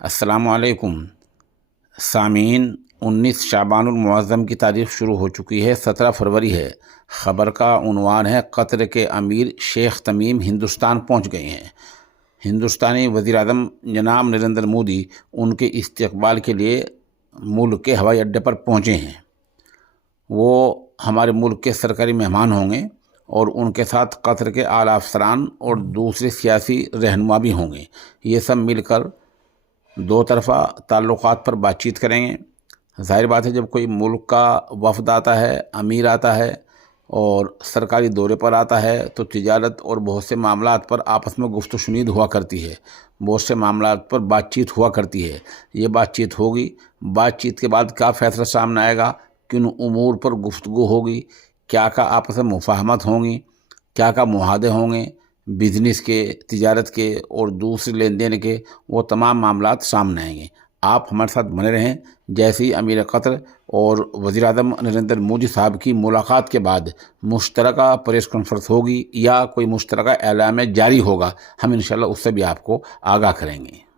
السلام علیکم سامعین، 19 شعبان المعظم کی تاریخ شروع ہو چکی ہے، 17 فروری ہے۔ خبر کا عنوان ہے قطر کے امیر شیخ تمیم ہندوستان پہنچ گئے ہیں۔ ہندوستانی وزیر اعظم جناب نریندر مودی ان کے استقبال کے لیے ملک کے ہوائی اڈے پر پہنچے ہیں۔ وہ ہمارے ملک کے سرکاری مہمان ہوں گے اور ان کے ساتھ قطر کے اعلیٰ افسران اور دوسرے سیاسی رہنما بھی ہوں گے۔ یہ سب مل کر دو طرفہ تعلقات پر بات چیت کریں گے۔ ظاہر بات ہے، جب کوئی ملک کا وفد آتا ہے، امیر آتا ہے اور سرکاری دورے پر آتا ہے تو تجارت اور بہت سے معاملات پر آپس میں گفت و شنید ہوا کرتی ہے، بہت سے معاملات پر بات چیت ہوا کرتی ہے۔ یہ بات چیت ہوگی، بات چیت کے بعد کیا فیصلہ سامنے آئے گا، کن امور پر گفتگو ہوگی، کیا آپس میں مفاہمت ہوں گی، کیا معاہدے ہوں گے بزنس کے، تجارت کے اور دوسرے لین دین کے، وہ تمام معاملات سامنے آئیں گے۔ آپ ہمارے ساتھ بنے رہیں۔ جیسے ہی امیر قطر اور وزیر اعظم نریندر مودی صاحب کی ملاقات کے بعد مشترکہ پریس کانفرنس ہوگی یا کوئی مشترکہ اعلامیہ جاری ہوگا، ہم انشاءاللہ اس سے بھی آپ کو آگاہ کریں گے۔